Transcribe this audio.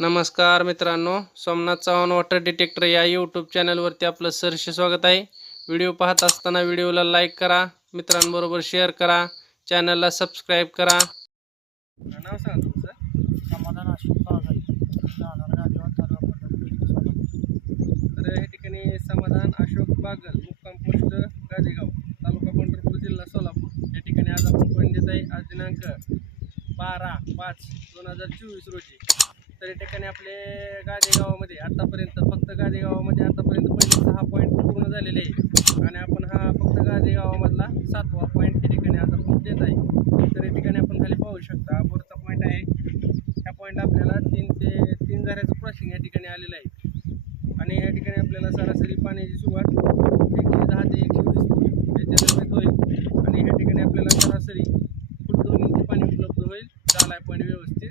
नमस्कार मित्रांनो Somnath Chavan water detector या यूट्यूब चॅनलवरती आपलं सहर्ष स्वागत आहे. व्हिडिओ पाहत असताना व्हिडिओला लाईक करा मित्रांबरोबर शेअर करा चॅनलला सबस्क्राईब करा. नाव सांगा तुमचं. समाधान अशोक सोलापूर तर या ठिकाणी समाधान अशोक बागल मुक्काम पोस्ट गाजेगाव तालुका पंढरपूर जिल्हा सोलापूर. या ठिकाणी आज आपण देत आहे. आज दिनांक बारा पाच दोन हजार चोवीस रोजी. तर या ठिकाणी आपले गाजेगावामध्ये आतापर्यंत फक्त गाजेगावामध्ये आतापर्यंत पहिले सहा पॉईंट पूर्ण झालेले आहे आणि आपण हा फक्त गाजेगावामधला सातवा पॉईंट त्या ठिकाणी आज आपण देत आहे. तर या ठिकाणी आपण खाली पाहू शकता पुढचा पॉईंट आहे. ह्या पॉईंट आपल्याला तीन ते तीन झऱ्याचं क्रॉसिंग या ठिकाणी आलेलं आहे. आणि या ठिकाणी आपल्याला सरासरी पाण्याची सुरुवात एकशे दहा ते एकशे वीस याच्या दरम्यान होईल. आणि या ठिकाणी आपल्याला सरासरी फूट दोन इंच पाणी उपलब्ध होईल. झाला आहे व्यवस्थित.